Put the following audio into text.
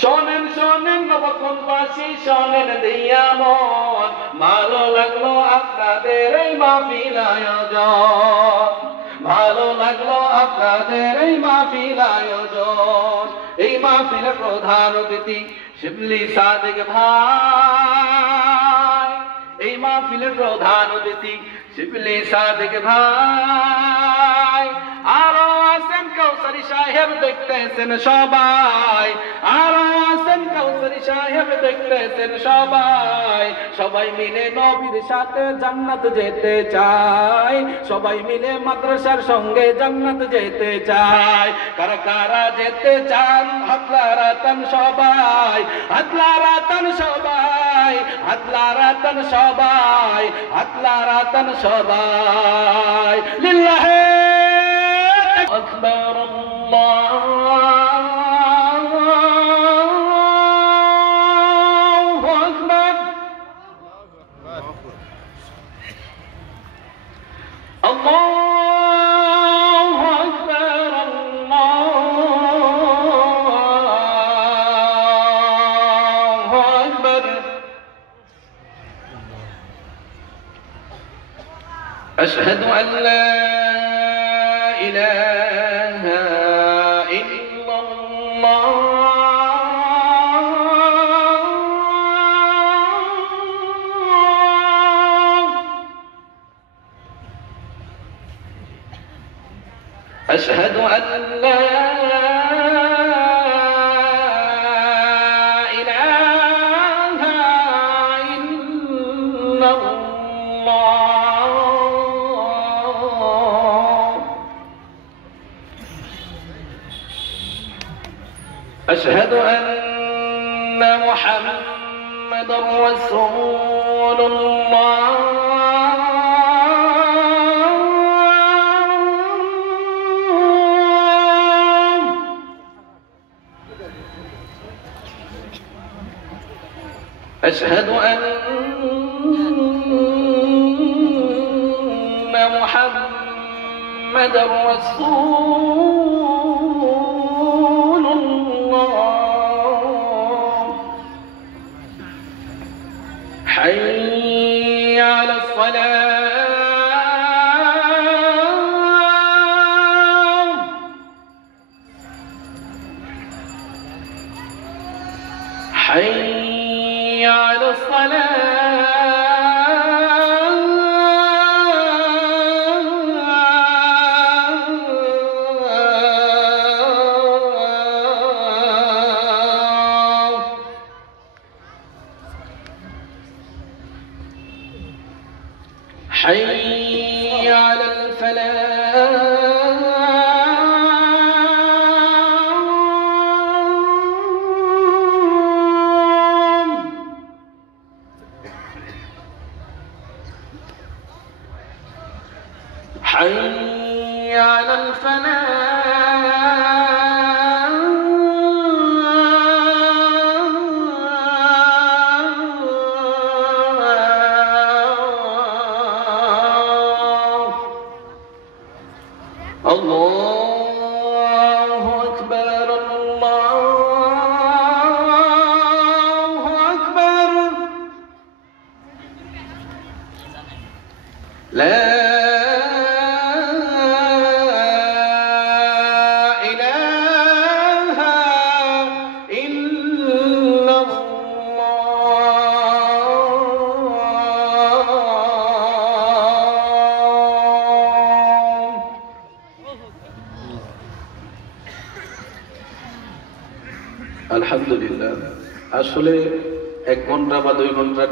শোনেন শোনেন নবকুলবাসী, শোনেন দিয়া মন, ভালো লাগলো আপনাদের এই মাহফিল আয়োজন, ভালো লাগলো আপনাদের এই মাহফিল আয়োজন। এই মাহফিলের প্রধান অতিথি শিবলি সাদিক ভাই, এই মাহফিলের প্রধান অতিথি শিবলি সাদিক ভাই। আরো আছেন কাউসারি সাহেব দেখতেছেন সবাই, আরো আছেন কাউসারি সাহেব দেখতেছেন সবাই। সবাই মিলে নবীর সাথে জান্নাত যেতে চায়, সবাই মিলে মাদ্রাসার সঙ্গে জান্নাত যেতে চায়। কারা কারা যেতে চান হাত লারাতান সবাই, হাত লারাতান সবাই, হাত লারাতান সবাই, হাত লারাতান সবাই। লিল্লাহে আকবার, আল্লাহু আকবার, আল্লাহু আকবার, আল্লাহু আকবার। আশহাদু আন লা ইলাহা ইল্লাল্লাহ, أشهد أن لا إله إلا الله، أشهد أن محمدا رسول الله، أشهد أن محمدا رسول الله، حي على الصلاة، حي على الصلاة، حي على الفلاح، حي على الفلاح، الله أكبر، الله أكبر، لا إله إلا الله। আলহামদুলিল্লাহ। আসলে 1 ঘন্টা বা 2 ঘন্টা